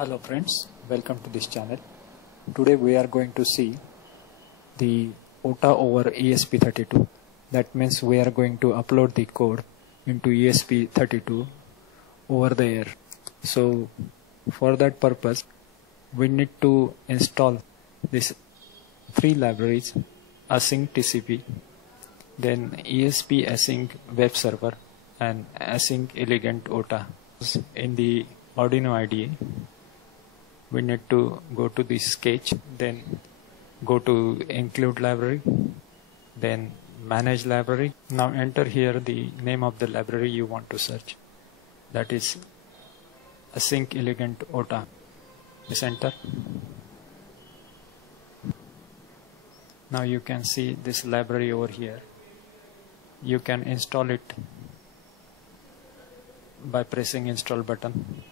Hello friends, welcome to this channel. Today we are going to see the OTA over ESP32. That means we are going to upload the code into ESP32 over the air. So for that purpose we need to install these three libraries: Async TCP, then ESP Async Web Server, and Async Elegant OTA. In the Arduino IDE, we need to go to the sketch, then go to include library, then manage library. Now enter here the name of the library you want to search, that is Async Elegant OTA. Press enter. Now you can see this library over here. You can install it by pressing install button,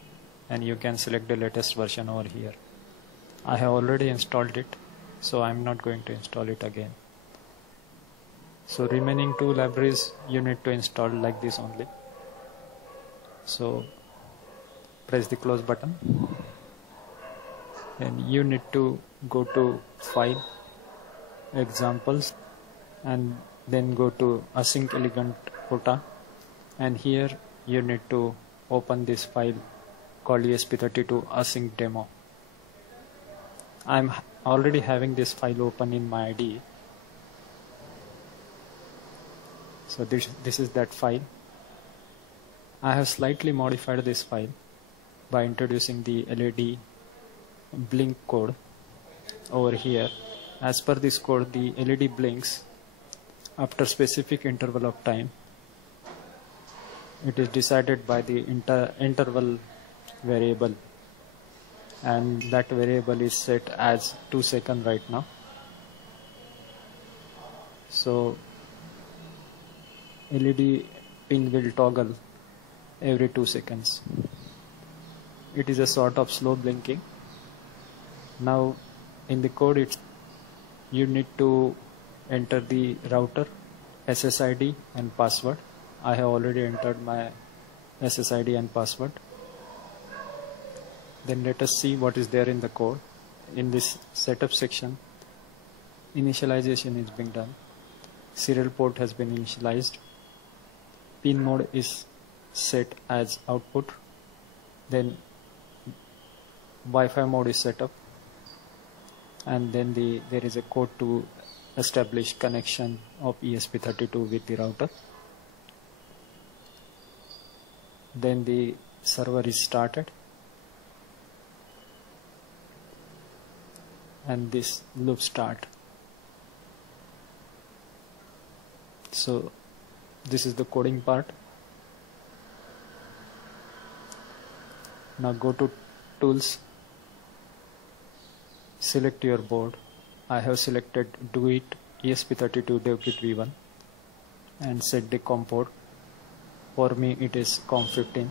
and you can select the latest version over here. I have already installed it, so I'm not going to install it again. So remaining two libraries you need to install like this only. So press the close button, and you need to go to file, examples, and then go to Async Elegant OTA, and here you need to open this file called ESP32 Async Demo. I'm already having this file open in my IDE. So this is that file. I have slightly modified this file by introducing the LED blink code over here. As per this code, the LED blinks after specific interval of time. It is decided by the interval variable, and that variable is set as 2 seconds right now. So LED pin will toggle every 2 seconds. It is a sort of slow blinking. Now in the code you need to enter the router, SSID and password. I have already entered my SSID and password. Then let us see what is there in the code. In this setup section, initialization is being done. Serial port has been initialized. Pin mode is set as output. Then Wi-Fi mode is set up. And then there is a code to establish connection of ESP32 with the router. Then the server is started, and this loop start. So this is the coding part. Now go to tools, select your board. I have selected DoIT ESP32 DevKit V1 and set the COM port. For me it is COM15,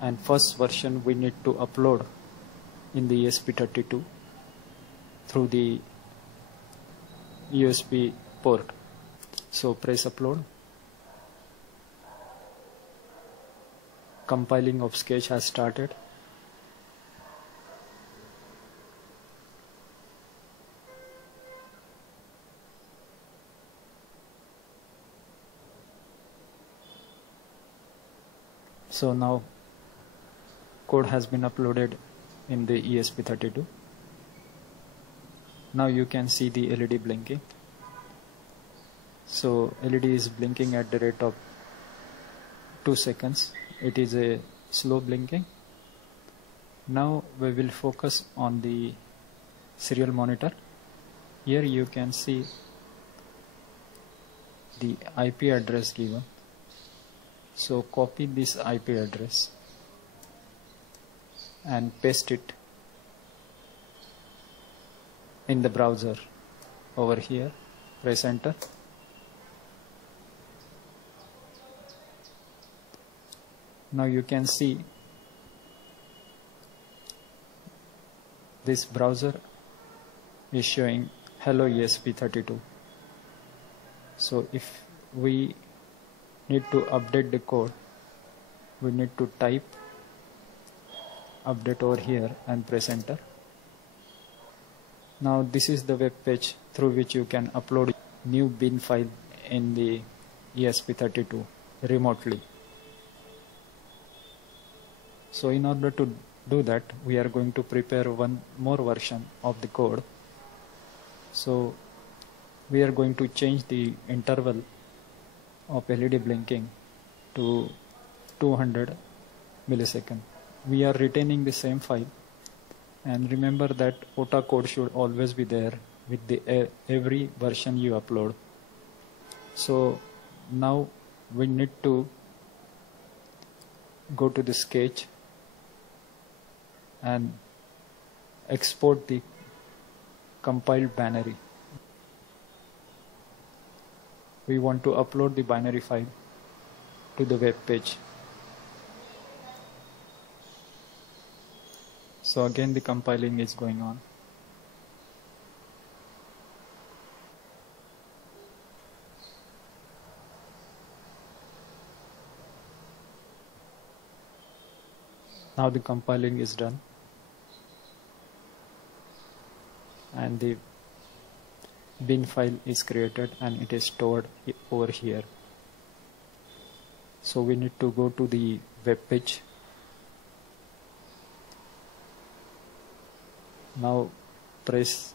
and first version we need to upload in the ESP32 through the USB port. So press upload. Compiling of sketch has started. So now code has been uploaded in the ESP32. Now you can see the LED blinking. So LED is blinking at the rate of 2 seconds. It is a slow blinking. Now we will focus on the serial monitor. Here you can see the IP address given. So copy this IP address and paste it in the browser over here. Press enter. Now you can see this browser is showing hello ESP32. So if we need to update the code, we need to type update over here and press enter. Now this is the web page through which you can upload new bin file in the ESP32 remotely. So in order to do that, we are going to prepare one more version of the code. So we are going to change the interval of LED blinking to 200 millisecond. We are retaining the same file, and remember that OTA code should always be there with the every version you upload. So now we need to go to the sketch and export the compiled binary. We want to upload the binary file to the web page. So again the compiling is going on. Now the compiling is done, and the bin file is created and it is stored over here. So we need to go to the web page. Now press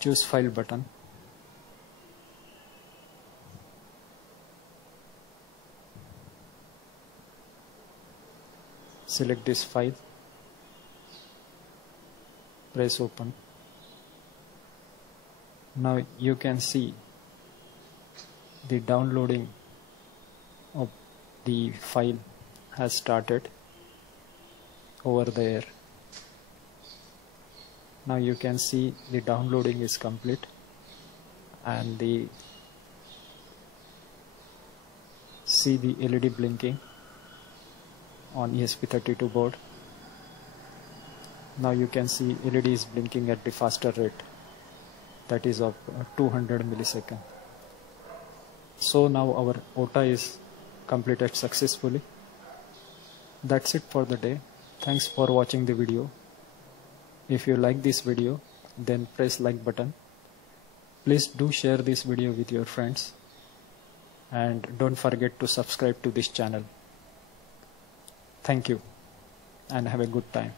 choose file button. Select this file, press open. Now you can see the downloading of the file has started over there. Now you can see the downloading is complete, and see the LED blinking on ESP32 board. Now you can see LED is blinking at the faster rate, that is of 200 millisecond. So now our OTA is completed successfully. That's it for the day. Thanks for watching the video. If you like this video, then press like button. Please do share this video with your friends, and don't forget to subscribe to this channel. Thank you and have a good time.